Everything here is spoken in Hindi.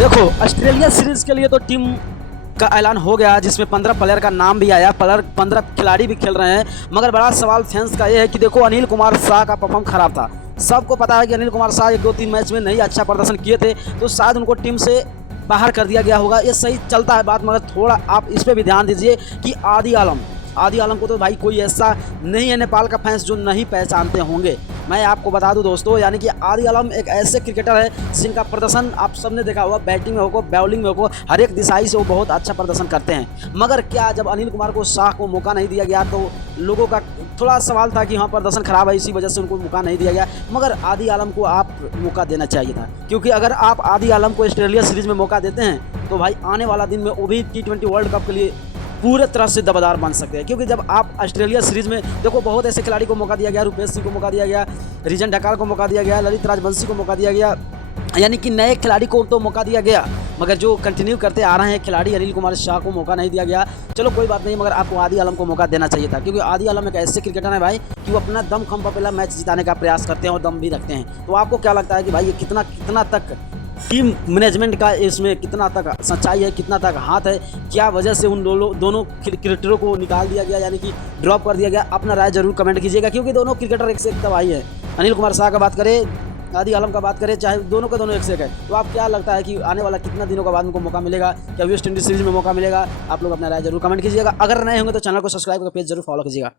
देखो, ऑस्ट्रेलिया सीरीज के लिए तो टीम का ऐलान हो गया, जिसमें 15 प्लेयर का नाम भी आया, 15 खिलाड़ी भी खेल रहे हैं। मगर बड़ा सवाल फैंस का ये है कि देखो, अनिल कुमार शाह का परफॉर्म खराब था। सबको पता है कि अनिल कुमार शाह 1-2-3 मैच में नहीं अच्छा प्रदर्शन किए थे, तो शायद उनको टीम से बाहर कर दिया गया होगा। ये सही चलता है बात, मगर थोड़ा आप इस पर भी ध्यान दीजिए कि आदि आलम को तो भाई कोई ऐसा नहीं है नेपाल का फैंस जो नहीं पहचानते होंगे। मैं आपको बता दूं दोस्तों, यानी कि आदि आलम एक ऐसे क्रिकेटर है जिनका प्रदर्शन आप सबने देखा होगा, बैटिंग में हो, बॉलिंग में हो, हर एक दिशाई से वो बहुत अच्छा प्रदर्शन करते हैं। मगर क्या जब अनिल कुमार को शाह को मौका नहीं दिया गया तो लोगों का थोड़ा सवाल था कि हाँ, प्रदर्शन खराब है, इसी वजह से उनको मौका नहीं दिया गया। मगर आदि आलम को आप मौका देना चाहिए था, क्योंकि अगर आप आदि आलम को ऑस्ट्रेलिया सीरीज में मौका देते हैं तो भाई आने वाला दिन में वो भी T20 वर्ल्ड कप के लिए पूरे तरह से दावेदार बन सकते हैं। क्योंकि जब आप ऑस्ट्रेलिया सीरीज में देखो, बहुत ऐसे खिलाड़ी को मौका दिया गया, रुपेश सिंह को मौका दिया गया, रिजन ढकाल को मौका दिया गया, ललित राजवंशी को मौका दिया गया, यानी कि नए खिलाड़ी को तो मौका दिया गया, मगर जो कंटिन्यू करते आ रहे हैं खिलाड़ी, अनिल कुमार शाह को मौका नहीं दिया गया। चलो कोई बात नहीं, मगर आपको आदि आलम को मौका देना चाहिए था, क्योंकि आदि आलम एक ऐसे क्रिकेटर है भाई कि वो अपना दम खम पर पहला मैच जिताने का प्रयास करते हैं और दम भी रखते हैं। तो आपको क्या लगता है कि भाई ये कितना तक टीम मैनेजमेंट का इसमें कितना तक सच्चाई है, कितना तक हाथ है, क्या वजह से उन दोनों क्रिकेटरों को निकाल दिया गया, यानी कि ड्रॉप कर दिया गया? अपना राय जरूर कमेंट कीजिएगा, क्योंकि दोनों क्रिकेटर एक से एक तबाही है। अनिल कुमार शाह का बात करें, आदि आलम का बात करें, चाहे दोनों के दोनों एक से एक है। तो आप क्या लगता है कि आने वाला कितना दिनों के बाद उनको मौका मिलेगा? क्या वेस्ट इंडीज सीरीज में मौका मिलेगा? आप लोग अपना राय जरूर कमेंट कीजिएगा। अगर नए होंगे तो चैनल को सब्सक्राइब करके पेज जरूर फॉलो कीजिएगा।